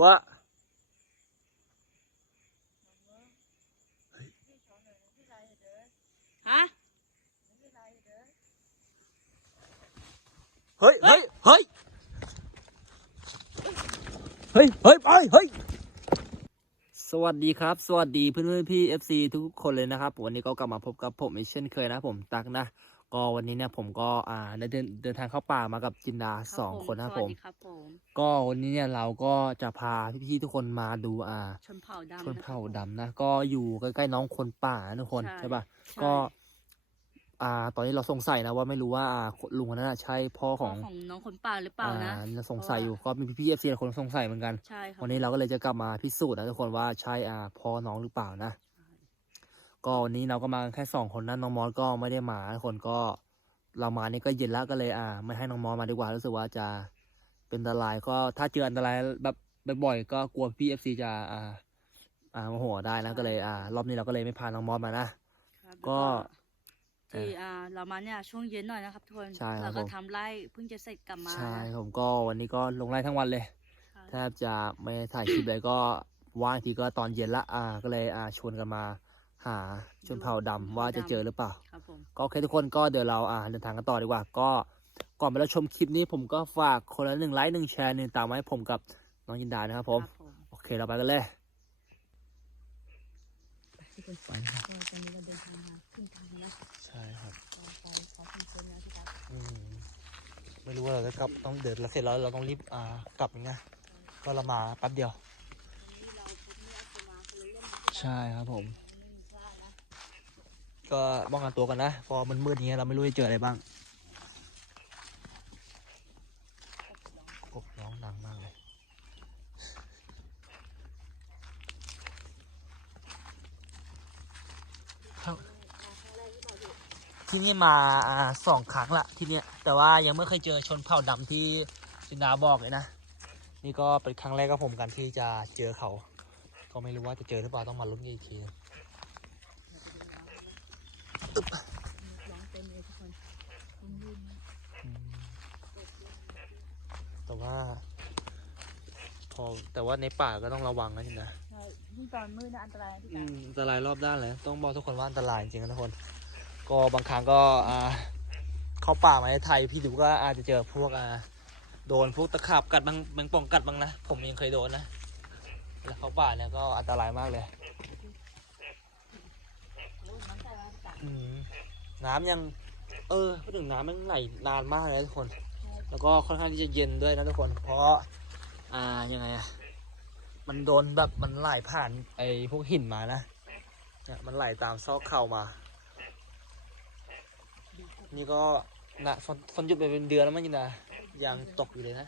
ว่าฮะเฮ้ยเฮ้ยเฮ้ยเฮ้ยเฮ้ยไปเฮ้ยสวัสดีครับ สวัสดีเพื่อนเพื่อนๆพี่ FC ทุกคนเลยนะครับ วันนี้ก็กลับมาพบกับผมอีกเช่นเคยนะผมตักนะ ก็วันนี้เนี่ยผมก็อ่าได้เดินเดินทางเข้าป่ามากับจินดาสองคนนะครับผมสวัสดีครับผม ก็วันนี้เนี่ยเราก็จะพาพี่ๆทุกคนมาดูอ่า ชนเผ่าดำชนเผ่าดำนะ ก็อยู่ใกล้ๆน้องคนป่านะทุกคนใช่ใช่ป่ะใช่ก็อ่า ตอนนี้เราสงสัยนะว่าไม่รู้ว่าอ่าลุงคนนั้นนะใช่พ่อพ่ขอองของน้องคนป่าหรือเปล่านะอ่สงสัยอยู่ก็มีพี่ๆเอฟซีหลายคนสงสัยเหมือนกันใช่ครับวันนี้เราก็เลยจะกลับมาพิสูจน์นะทุกคนว่าใช่อ่าพ่อน้องหรือเปล่านะ ก็วันนี้เราก็มากันแค่สองคนนะน้องมอสก็ไม่ได้มาทุกคนก็เรามานี่ก็เย็นแล้วก็เลยอ่า ไม่ให้น้องมอสมาดีกว่ารู้สึกว่าจะเป็นอันตรายก็ถ้าเจออันตรายแบบบ่อยๆก็กลัวพี่เอฟซีจะอ่า อ่าโมโหได้นะก็เลยอ่ารอบนี้เราก็เลยไม่พาน้องมอสมานะครับก็แล้วที่อ่าเรามาเนี่ยช่วงเย็นหน่อยนะครับทุกคนใช่ครับเราก็ผม ทำไร่เพิ่งจะเสร็จกลับมาใช่นะผมก็วันนี้ก็ลงไล่ทั้งวันเลย ครับแทบจะไม่ถ่ายคลิปเลยก็ว่างทีก็ตอนเย็นละอ่า ก็เลยอ่าชวนกันมา หาชนเผ่าดำว่าจะเจอหรือเปล่า ครับผม ก็โอเคทุกคนก็เดี๋ยวเราอ่าเดินทางกันต่อดีกว่า ก็ก่อนไปแล้วชมคลิปนี้ผมก็ฝากคนละหนึ่งไลค์หนึ่งแชร์หนึ่งตามมาให้ผมกับน้องยินดานะครับผม ครับผมโอเคเราไปกันเลยทุกคนไปครับก็ตอนนี้เราเดินทางมาขึ้นทางนะใช่ครับเราไปขอคุณเชิญนะพี่ครับอืมไม่รู้ว่าเราจะกลับต้องเดินแล้วเสร็จแล้วเราต้องรีบอ่ากลับอย่างเงี้ยก็เรามาแป๊บเดียว วันนี้เราพบเนื้อจะมาคนละเล่มใช่ครับผม ไม่มีพลาดนะ ก็ป้องกันตัวกันนะ พอมันมืดอย่างเงี้ยเราไม่รู้จะเจออะไรบ้างกบร้องดังมากเลยครับที่นี่มาอ่าสองครั้งละที่เนี้ย แต่ว่ายังไม่เคยเจอชนเผ่าดำที่จินดาบอกเลยนะ นี่ก็เป็นครั้งแรกกับผมกันที่จะเจอเขา ก็ไม่รู้ว่าจะเจอหรือเปล่าต้องมาลุ้นกันอีกทีนึง ร้องเต็มเลยทุกคนยิ้มยิ้ม อืม แต่ว่า พอแต่ว่าในป่าก็ต้องระวังนะจินดาใช่ยิ่งตอนมืดนะอันตรายนะพี่อืครับมอันตรายรอบด้านเลยต้องบอกทุกคนว่าอันตรายจริงๆนะทุกคน ก็บางครั้งก็อ่าเข้าป่ามาในไทยพี่ดูก็อาจจะเจอพวกอ่าโดนพวกตะขาบกัดบางแมงป่องกัดบ้างนะผมยังเคยโดนนะแล้วเข้าป่าเนี่ยก็อันตรายมากเลย โอ้ยน้ำใจว่าพี่ครับ อืม น้ำยัง เออพูดถึงน้ำมันไหลนานมากเลยทุกคน แล้วก็ค่อนข้างที่จะเย็นด้วยนะทุกคน เพราะ อ่ายังไงอะมันโดนแบบมันไหลผ่านไอ้พวกหินมานะเนี่ยมันไหลตามซอกเข่ามา นี่ก็นะฝนฝนหยุดไปเป็นเดือนแล้วมั้งนี่นะยังตกอยู่เลยนะ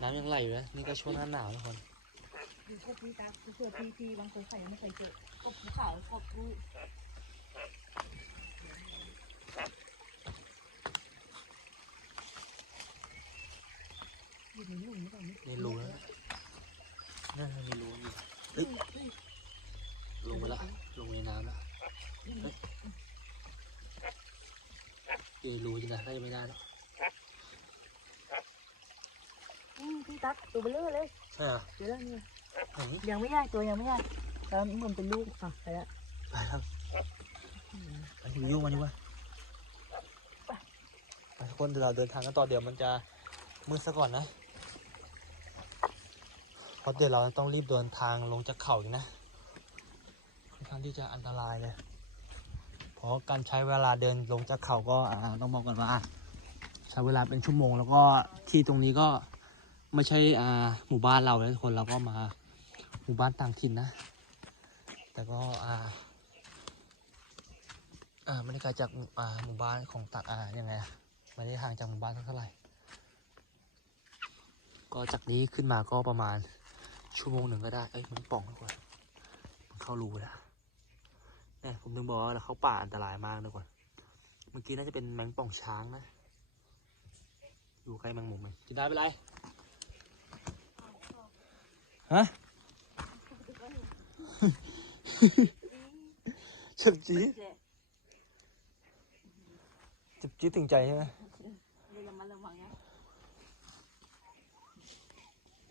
น้ำยังไหลอยู่นะนี่ก็ช่วงหน้าหนาวทุกคนดูพวกพี่ครับเผื่อพี่พี่บางคนใครยังไม่เคยเจอกบภูเขากบผู้อยู่ในหลุ มีรูแล้วนะนั่นมีรูอยู่เฮ้ยลงไปละลงในน้ำล้วเฮ้ยเอรูจริงนะน่าจะไม่ได้แล้วพี่ตั๊กตัวเบลเลอร์เลยใช่เหรอเดี๋ยวแล้วนี่ยังไม่ได้ตัวยังไม่ได้แล้วมือนเป็นลูกอะไปแล้วไปแล้วไปถึงยุ่งมันดีกว่าไปทุกคนเดี๋ยวเราเดินทางกันต่อเดี๋ยวมันจะมืดซะก่อนนะ ราะเดี๋ยวเราต้องรีบเดินทางลงจากเขาอีกนะค่อนข้างที่จะอันตรายเลยเพราะการใช้เวลาเดินลงจากเขาก็ต้องบอกก่อนว่าใช้เวลาเป็นชั่วโมง แล้วก็ที่ตรงนี้ก็ไม่ใช่หมู่บ้านเราแล้วทุกคนเราก็มาหมู่บ้านต่างถิ่นนะ แต่ก็อ่าอ่าไม่ได้ไกลจากหมู่อ่าหมู่บ้านของตักอ่ายังไงไม่ได้ห่างจากหมู่บ้านเท่าไหร่ ก็จากนี้ขึ้นมาก็ประมาณ ชั่วโมงหนึ่งก็ได้ เอ้ยมันป่องทุกคนมันเข้ารูแล้วเนี่ยผมถึงบอกว่าเราเข้าป่าอันตรายมากทุกคนเมื่อกี้น่าจะเป็นแมงป่องช้างนะ อยู่ใกล้แมงมุมไหมกินได้ไปไร ฮะ เจ็บจี๊ดเจ๊เจ็บจี๊ดถึงใจใช่ไหม เดี๋ยวระมัดระวัง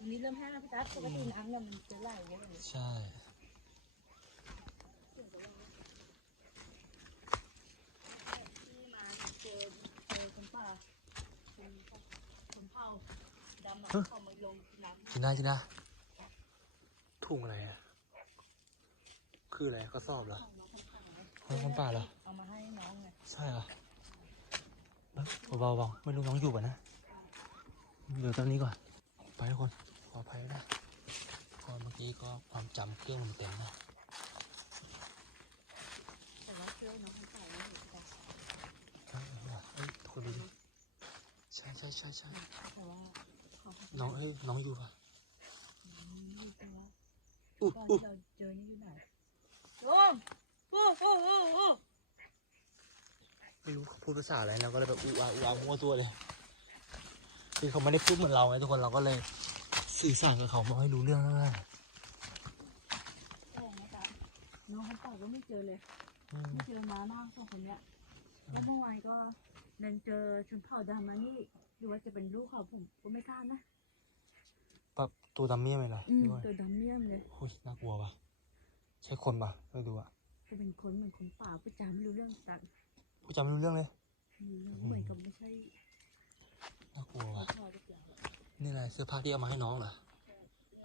นะรงนี้เริ่มแห้งแล้วพี่ตั๊กปกติน้ำเนี่ยมันจะไหลเยอะเลยใช่ ที่มาเจอเจอคนป่าคนคนเผ่าดำอะเขามาลงน้ำกินได้กินได้ถุงอะไรอะ คืออะไรก็สอบเหรอของน้องคนป่าไงของคนป่าเหรอ เอามาให้น้องไงใช่เหรอเอ้ยเบาๆเบาไม่รู้น้องอยู่ป่ะนะ เดี๋ยวตอนนี้ก่อน ไปทุกคนข ออภัยนะก่อนเมื่อกี้ก็ความจำเครื่องมันเต็มนะแต่ว่าเชื่อน้องคนป่าไม่เห็นแต่เอ้ยเอ้ยทุกคนดูดิใช่ใช่ใช่ใช่แต่ว่าเขาน้องเอ้ยน้องอยู่ป่ะไม่แต่ว่าอู้ตอนอู้ที่เราเจอนี่อยู่ไหนลุงโอ้โอ้โอ้โอ้ไม่รู้เขาพูดภาษาอะไรเราก็เลยแบบอู้อาอู้อามั่วตัวเลย คือเขาไม่ได้พูดเหมือนเราไงทุกคนเราก็เลย สื่อสารกับเขาไม่ให้รู้เรื่องนั่นแหละแรงนะจ๊ะน้องคนป่าก็ไม่เจอเลยอืมไม่เจอมามากสองคนเนี้ยแล้วเมื่อวานก็เดินเจอชนเผ่าดำมานี่หรือว่าจะเป็นลูกเขาผมก็ไม่ทราบนะปรับตัวดำเมี่ยมเลยเหรออืมด้วยตัวดำเมี่ยมเลยโอ้ยน่ากลัวป่ะใช่คนป่ะไม่ดูอะจะเป็นคนเหมือนคนป่าพูดจาไม่รู้เรื่องจัดกูจำไม่รู้เรื่องเลยเหมือนกับไม่ใช่น่ากลัวเขาว่ะพอทุกอย่าง นี่อะไรเสื้อผ้าที่เอามาให้น้องเหรอ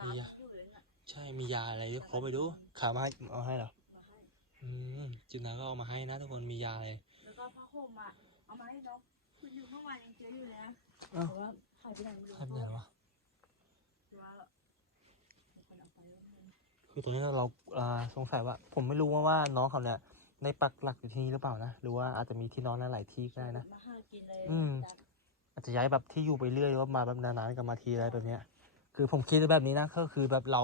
น้ำอยู่เลยน่ะใช่มียาอะไรด้วยครบไปดูขามาให้เอาให้เหรอมาให้อืมจินนาก็เอามาให้นะทุกคนมียาอะไรแล้วก็ผ้าห่มอะเอามาให้น้องคุณอยู่เมื่อวานยังเจออยู่เลยนะอ้าวแต่ว่าหายไปไหนไม่รู้ให้ไปไหนวะหรือว่ามีคนเอาไปแล้วไม่รู้คือตรงนี้เราอ่าสงสัยว่า ผมไม่รู้ว่าว่าน้องเขาเนี่ยได้ปักหลักอยู่ที่นี่หรือเปล่านะ หรือว่าอาจจะมีที่นอนหลายๆที่ก็ได้นะมาหากินเลยอืมจัด อาจจะย้ายแบบที่อยู่ไปเรื่อยหรือว่ามาแบบนานๆกับมาทีอะไรแบบเนี้ย คือผมคิดแบบนี้นะก็คือแบบเรา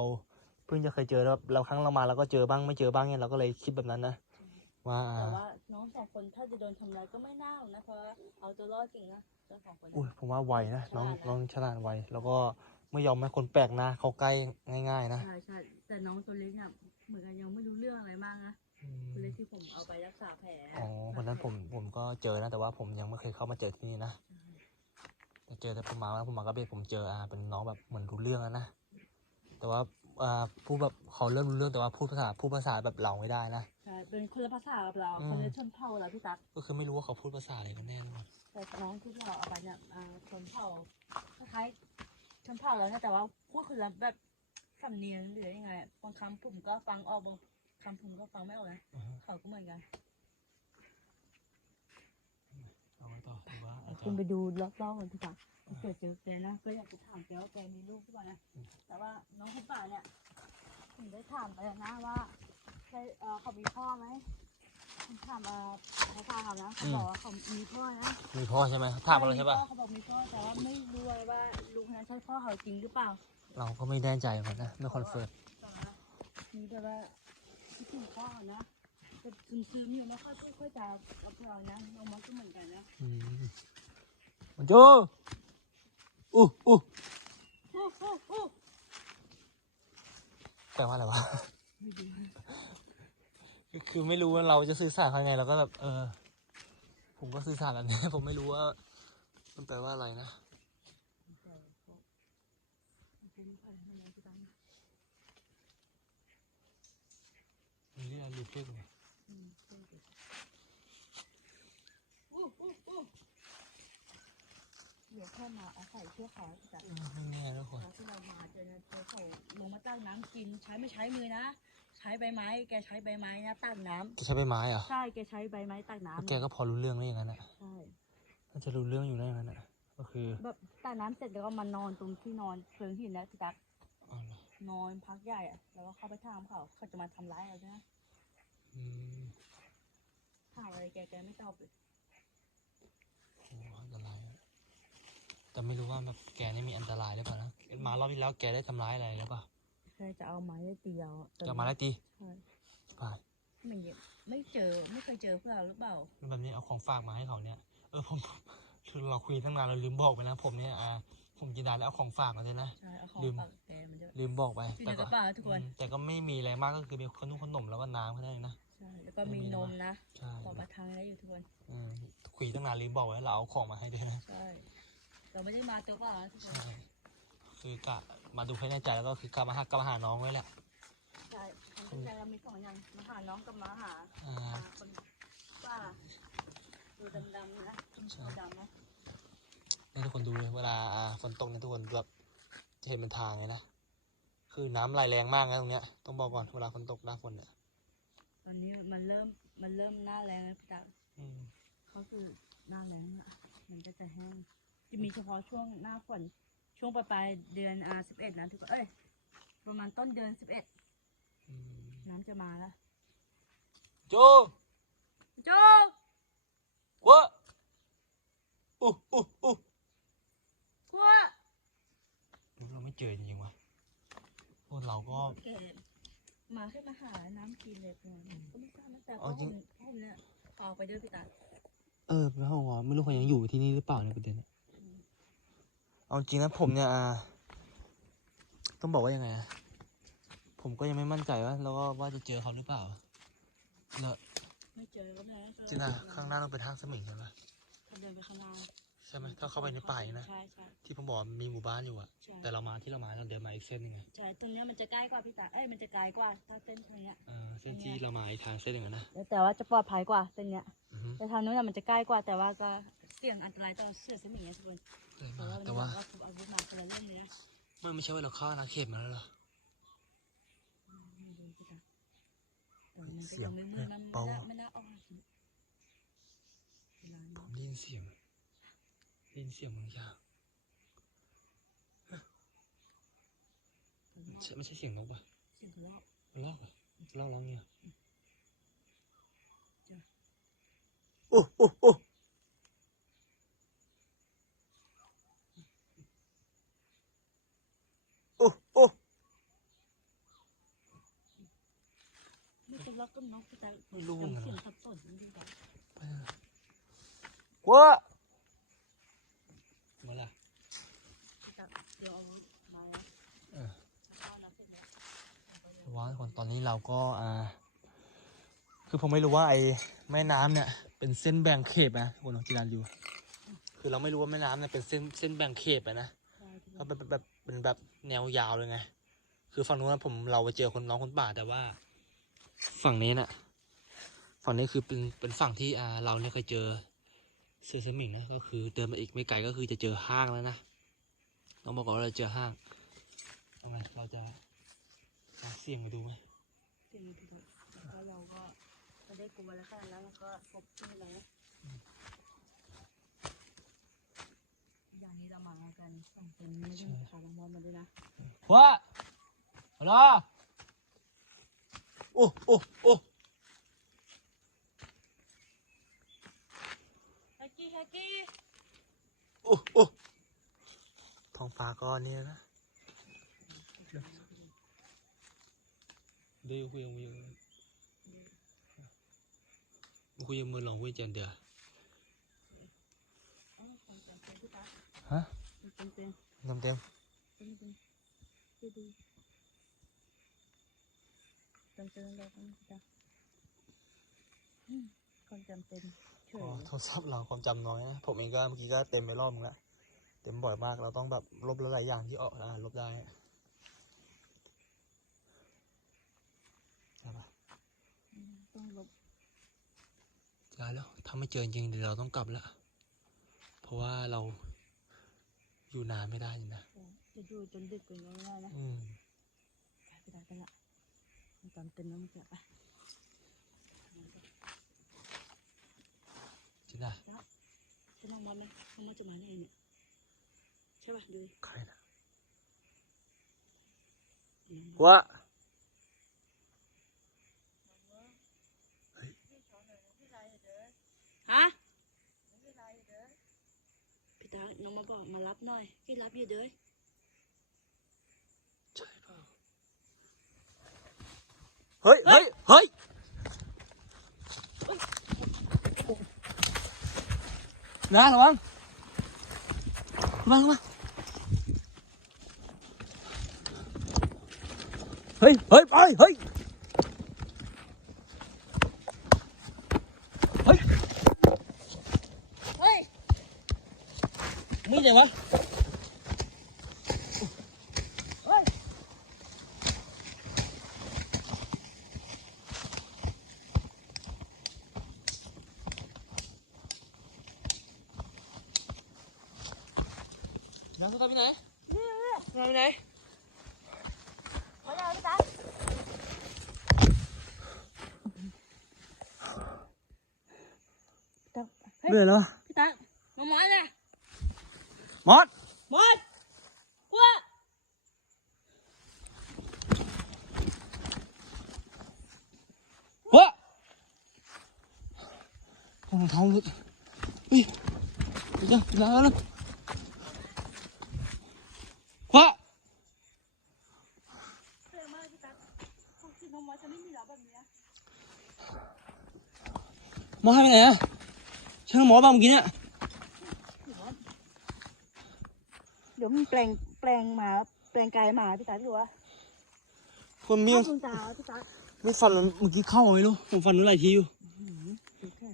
เพิ่งจะเคยเจอแล้วแบบเราครั้งเรามาเราก็เจอบ้างไม่เจอบ้างเนี่ยเราก็เลยคิดแบบนั้นนะว่าแต่ว่าน้องสองคนถ้าจะโดนทำร้ายก็ไม่น่าหรอกนะเพราะว่าเอาตัวรอดจริงนะเจ้าสองคนอุ้ยผมว่าไวนะน้องฉลาดนะน้องฉลาดไวแล้วก็ไม่ยอมให้คนแปลกหน้าเขาใกล้ง่าย ๆ นะใช่ใช่แต่น้องตัวเล็กเนี่ยเหมือนกันยังไม่รู้เรื่องอะไรมากนะอืตัวมเล็กที่ผมเอาไปรักษาแผลอ๋อวันนั้นผมผมก็เจอนะแต่ว่าผมยังไม่เคยเข้ามาเจอที่นี่นะแต่ เจอแต่ผมมาแล้วผมมาก็เบสผมเจออ่าเป็นน้องแบบเหมือนรู้เรื่องแล้วนะแต่ว่าอ่าพูดแบบเขาเริ่มรู้เรื่องแต่ว่าพูดภาษาพูดภาษาแบบเราไม่ได้นะใช่เป็นคนละภาษากับเราอืมคนละชนเผ่าเราพี่ตั๊กก็คือไม่รู้ว่าเขาพูดภาษาอะไรกันแน่เลยแต่น้องที่เราเอาไปเนี่ยอ่าชนเผ่าคล้ายๆชนเผ่าแล้วนะแต่ว่าพูดคนละแบบสำเนียงหรือยังไงบางคำผมก็ฟังออกบางคำผมก็ฟังไม่ออกนะอือฮึเขาก็เหมือนกัน เอาไว้ต่อหรือว่าอาจจะ คุณไปดูรอบๆกันพี่ตั๊กถ้าเกิดเจอแกนะ ก็อยากจะถามแกว่าแกมีลูกหรือเปล่านะ แต่ว่าน้องคนป่าเนี่ยผมได้ถามไปแล้วนะว่าใช่เอ่อเขามีพ่อไหมผมถามเอ่อเขาถามเขานะเขาบอกว่าเขามีพ่อนะมีพ่อใช่ไหมถามเราใช่ปะเขาบอกมีพ่อแต่ว่าไม่รู้ว่าลูกคนนั้นใช่พ่อเขาจริงหรือเปล่า เราก็ไม่แน่ใจเหมือนกันนะไม่คอนเฟิร์มแต่ว่ามีแต่ว่าคิดถึงพ่อนะ แต่ซึมๆอยู่ไม่ค่อยพูดค่อยจากับเรานะน้องมันก็เหมือนกันนะอืมมันจูอู้อู้อู้อู้อู้แปลว่าอะไรวะ ไม่ดีคือคือไม่รู้ว่าเราจะสื่อสารเขาไงเราก็แบบเออ ผมก็สื่อสารแบบนี้ ผมไม่รู้ว่า มันแปลว่าอะไรนะมีเรื่องรีบเรียกเลย อู้อู้อู้เดี๋ยวแค่ มาอาศัยเชื่อเขาแต่เออไม่แน่ทุกคนที่เรามาเจอเนี่ยเขาเขาลงมาตั้งน้ำกินใช้ไม่ใช้มือนะ ใช้ใบไม้ แกใช้ใบไม้นะตักน้แกใช้ใบไม้เหรอำใช่แกใช้ใบไม้ตักแล้วน้ำแกก็พอรู้เรื่องได้อย่างนั้นแหละใช่น่าจะรู้เรื่องอยู่ได้อย่างนั้นแหละก็คือแบบตักน้ำเสร็จแล้วก็มานอนตรงที่นอนเพิงหินนะพี่ตักอ๋อเหรอนอนพักใหญ่อะแล้วก็เข้าไปถามเขาเขาจะมาทำร้ายเราใช่ไหมอืมถามอะไรแกแกไม่ตอบเลยโอ้อันตรายอะ แต่ไม่รู้ว่าแบบแกนี่มีอันตรายหรือเปล่านะมารอบที่แล้วแกได้ทำร้ายอะไรหรือเปล่าใช่จะเอาไม้ได้ตีเราอะจะมาแล้วตีใช่ผ่านไม่เยอะไม่เจอไม่เคยเจอเพื่อนเราหรือเปล่า แล้วแบบนี้เอาของฝากมาให้เขาเนี่ย เออผมคือเราคุยตั้งนานเราลืมบอกไปนะผมเนี่ยอ่าผมกินดาแล้วเอาของฝากมาด้วยนะ ใช่เอาของลืมฝากแกมันเยอะลืมบอกไปอยู่ในกระเป๋าทุกคน อืมแต่ก็ไม่มีอะไรมากก็คือมีขนมขนมแล้วก็น้ำแค่นั้นเองนะ ใช่แล้วก็มีนมนะใช่ ของประทังได้อยู่ทุกคนอืมคุยตั้งนานลืมบอกไว้เราเอาของมาให้ด้วยนะ ใช่ เราไม่ได้มาตัวเปล่านะทุกคนใช่คือกะมาดูให้แน่ใจแล้วก็คือกลับมาหากลับมาหาน้องไว้แหละ ใช่ทางใจเรามีสองอย่างมาหาน้องกับมาหาอ่า หาคนป้าดูดำๆนะดำๆนะนี่ทุกคนดูเลยเวลาอ่าฝนตกเนี่ยทุกคนแบบจะเห็นเป็นทางเลยนะ คือน้ำไหลแรงมากนะตรงเนี้ย ต้องบอกก่อนเวลาฝนตกหน้าฝนเนี่ยตอนนี้มันเริ่มมันเริ่มหน้าแรงแล้วพี่ตาอืม เขาคือหน้าแรงอะมันก็จะแห้ง จะมีเฉพาะช่วงหน้าฝนช่วงปลายปลายๆเดือนอ่าสิบเอ็ดนะทุกคนเอ้ยประมาณต้นเดือนสิบเอ็ดอืมน้ำจะมาแล้วโจโจกวะอู้อู้อู้กลัวเราไม่เจอจริงๆวะพวกเราก็แกมาแค่มาหาน้ำกินเลยเพื่อนก็ไม่ทราบนะแต่เอาจริงห้องเนี่ยเอาไปด้วยพี่ตาเออเป็นห้องวะไม่รู้เขายังอยู่ที่นี่หรือเปล่าในยประเด็นเนี่ย เอาจริงนะผมเนี่ยอ่าต้องบอกว่ายังไงอะผมก็ยังไม่มั่นใจว่าแล้วก็ว่าจะเจอเขาหรือเปล่าแล้วไม่เจอก็ไม่ได้จินตนาข้างหน้าต้องเป็นห้างสมิงใช่ไหมเขาเดินไปข้างหน้าใช่ไหมถ้าเข้าไปในป่าอย่างนี้นะใช่ใช่ที่ผมบอกว่ามีหมู่บ้านอยู่อะใช่แต่เรามาที่เรามาเราเดินมาอีกเส้นหนึงไงใช่ตรงเนี้ยมันจะใกล้กว่าพี่ตาเอ้ยมันจะไกลกว่าถ้าเส้นทางเนี้ยอ่าเส้นที่เรามาอีกทางเส้นหนึ่งอะนะแต่ว่าจะปลอดภัยกว่าเส้นเนี้ยอือฮึแต่ทางนู้นน่ะมันจะใกล้กว่าแต่ว่าก็เสี่ยงอันตรายต่อเสือสมิงไงทุกคน เลยแต่มาว่าแต่ว่าว่าถูกอาวุธมาคนละเรื่องเลยนะมันไม่ใช่ว่าเราเข้าอาณาเขตมาแล้วเหรอไม่รู้พี่ตาแต่มันก็เสียยังงไม่มืดนะเบาไม่น่าไม่น่าเอามาเวลาผนี้มได้ยินเสียงได้ยินเสียงบางอย่างใช่ไม่ใช่เสียงนกปะเสียงทะเลาะมันลอกเหรอลอกร้องเนี่ยจ้ะโอ้โอ้โอ้โอ้โอ้ ไม่ทะเลาะ ก็นกพี่ตาไม่รู้เหมือนกัน เสียงวะสับสนไม่รู้จักว้ามาละพี่าเดี๋ยวเอามาแล้วเออเอาน้ำเสร็จแล้วว้าทุกคนตอนนี้เราก็อ่า คือผมไม่รู้ว่าไอ้แม่น้ำเนี่ย เป็นเส้นแบ่งเขตนะทุกคนลองจินตนาดูคือเราไม่รู้ว่าแม่น้ำเนี่ยเป็นเส้นเส้นแบ่งเขตไปนะใช่พี่เขาเป็นแบบแบบเป็นแบบแนวยาวเลยไง คือฝั่งนู้นนะผมเราไปเจอคนน้องคนป่าแต่ว่า ฝั่งนี้น่ะ ฝั่งนี้คือเป็นเป็นฝั่งที่อ่าเราเนี่ยเคยเจอเซอร์เซมิงนะก็คือเดินมาอีกไม่ไกลก็คือจะเจอห้างแล้วนะต้องบอกก่อนว่าเราเจอห้างทำไมเราจะลองเสี่ยงมาดูไหมเสียงพี่ตาแล้วเราก็ไม่ได้กลัวแล้วกันแล้วมันก็พบที่อะไรนะอย่างนี้เรามากันสองคนไม่ได้พาลังมอนมาด้วยนะว้าฮัลโหล โอ้โอ้โอ้แฮกกี้แฮกกี้โอ้โอ้ท้องฟ้าก็เนี่ยนะเดี๋ยวคุยกันคุยกันคุยกันมือหลงคุย จันเดียวอ๋อของเต็มพี่ตาฮะเต็มเต็มน้ำเต็มเต็มเต็มดูดูเต็มเต็มแล้วกันพี่ตาอืมคนเต็มเต็มเฉอ๋อยโทรศัพท์เราความจำน้อยนะผมเองก็เมื่อกี้ก็เต็มไปรอบนึงละเต็มบ่อยมากเราต้องแบบลบหลายๆอย่างที่ออกอ่าลบได้ใช่ปะอืมต้องลบได้แล้วถ้าไม่เจอจริงๆเดี๋ยวเราต้องกลับแล้วเพราะว่าเราอยู่นานไม่ได้นะจะดูจนดึกกันไม่ได้นะอืมไปไปได้กันละ มันตอนเต็มแล้วมันจะไปจินดาจะน้องมอน เฮ้ยเฮ้ยเฮ้ยนะระวังระวังระวังเฮ้ยเฮ้ยไปเฮ้ยเฮ้ยเฮ้ยมีดไหนวะ เฮ้ โทรศัพท์อยู่ไหน นี่นี่ โทรศัพท์อยู่ไหน มาแล้วพี่ตั๊กตั๊ก เฮ้ยเบื่อแล้วพี่ตั๊กน้องมอสเนี่ยม ช่างหมอบ้างเมื่อกี้เนี่ยเดี๋ยวมันแปลงแปลงหมาแปลงกายหมาพี่ตั๊กดูว่าคนมีข้าวคุณตาพี่ตั๊กไม่ฟันมันเมื่อกี้เข้าไม่รู้ผมฟันนู้นหลายทีอยู่ดูแค่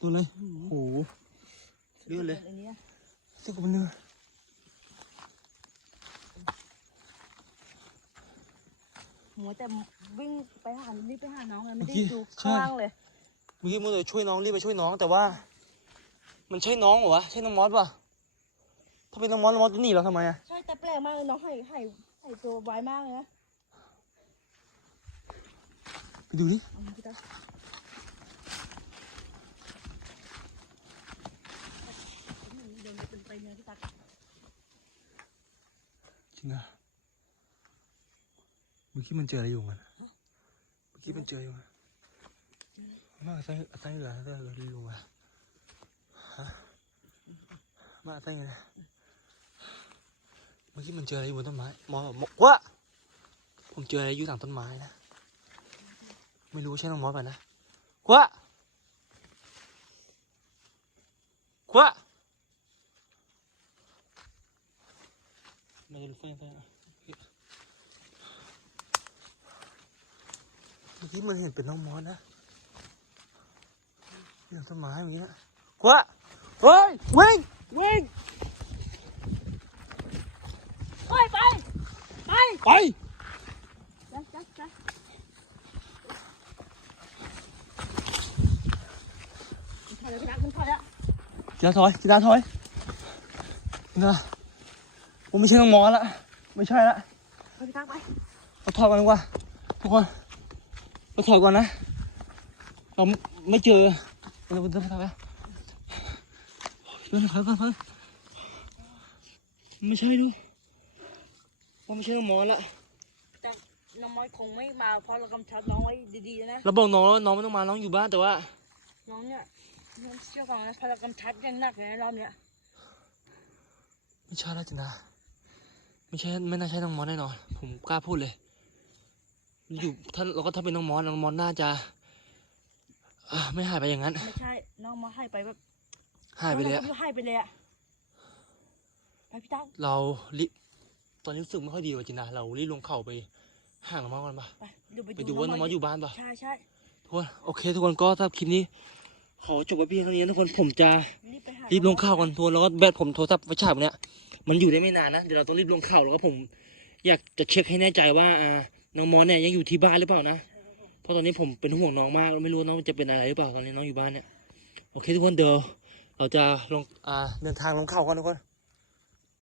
ตัวเลยโอ้โหเลือดเลยอันนี้นะเลือดกับมันเนื้อหัวแต่วิ่งไปหารีบไปหาน้องเลยไม่ได้ดูข้างล่างเลยเมื่อกี้มันเลยช่วยน้องรีบไปช่วยน้องแต่ว่า มันใช่น้องเหรอวะใช่น้องมอสป่ะถ้าเป็นน้องมอสน้องมอสจะหนีเราทำไมอะใช่แต่แปลกมากเลยน้องให้ให้ให้ตัวไวมากเลยนะไปดูดิเอามาพี่ตั๊กเดินไปเต็มไปเลยพี่ตั๊กจริงอะเมื่อกี้มันเจออะไรอยู่มันเมื่อกี้มันเจออยู่มันมาใส่ใส่เหลือใส่เหลือดีอยู่มาฮะ มาใส่ไงนะเมื่อกี้มันเจออะไรอยู่บนต้นไม้มองมองวะผมเจออะไรอยู่หลังต้นไม้นะไม่รู้ใช่น้องมอสป่ะนะกวะกวะไม่ได้รู้ไฟไฟอะเมื่อกี้มันเห็นเป็นน้องมอสนะเรื่องต้นไม้เมื่อกี้นะกวะเฮ้ยวิ่ง วิ่งเฮ้ยไป ไปไปจั๊จั๊จั๊ถอยเลยพี่ตั๊กมันถอยแล้วกีฬาถอยกีฬาถอยกีฬาผมไม่ใช่น้องมอสละไม่ใช่ละไปพี่ตั๊กไปเราถอยก่อนดีกว่าทุกคนเราถอยก่อนนะ เราไม่เจอเราเดินไปทางไหน เดินถอยก่อนถอยไม่ใช่ดูว่าไม่ใช่น้องมอสละแต่น้องมอสคงไม่มาเพราะเรากำชับน้องไว้ดีๆนะเราบอกน้องแล้วน้องไม่ต้องมาน้องอยู่บ้านแต่ว่า น้องเนี่ยน้องเชื่อฟังนะเพราะเรากำชับอย่างหนักเลยนะรอบเนี้ยไม่ใช่แล้วจินะไม่ใช่ไม่น่าใช่น้องมอสแน่นอนผมกล้าพูดเลย อยู่ถ้าเราก็ถ้าเป็นน้องมอสน้องมอสน่าจะอ่าไม่หายไปอย่างนั้น ไม่ใช่ น้องมอสให้ไปแบบ หายไปเลยอะน้องมอสให้ไปเลยอะไปพี่ตั๊กเราลิตอนนี้รู้สึกไม่ค่อยดีว่ะจินะเรารีบลงเข่าไปห่างน้องมอสกันปะไปเดี๋ยวไปไปดูว่าน้องมอสอยู่บ้านปะใช่ใช่ทุกคนโอเค ทุกคนก็ถ้าคลิปนี้ขอจบไว้เพียงเท่านี้นะทุกคนผมจะรีบไปหารีบลงเข่ากันทุกคนแล้วก็แบตผมโทรศัพท์ไฟฉายผมเนี่ยมันอยู่ได้ไม่นานนะเดี๋ยวเราต้องรีบลงเข่าแล้วก็ผม อยากจะเช็คให้แน่ใจว่าอ่าน้องมอสเนี่ยยังอยู่ที่บ้านหรือเปล่านะเพราะตอนนี้ผมเป็นห่วงน้องมากไม่รู้ว่าน้องจะเป็นอะไรหรือเปล่าตอนนี้น้องอยู่บ้านเนี่ยโอเคทุกคนเดี๋ยว เราจะลงเดินทางลงเขากันทุกคน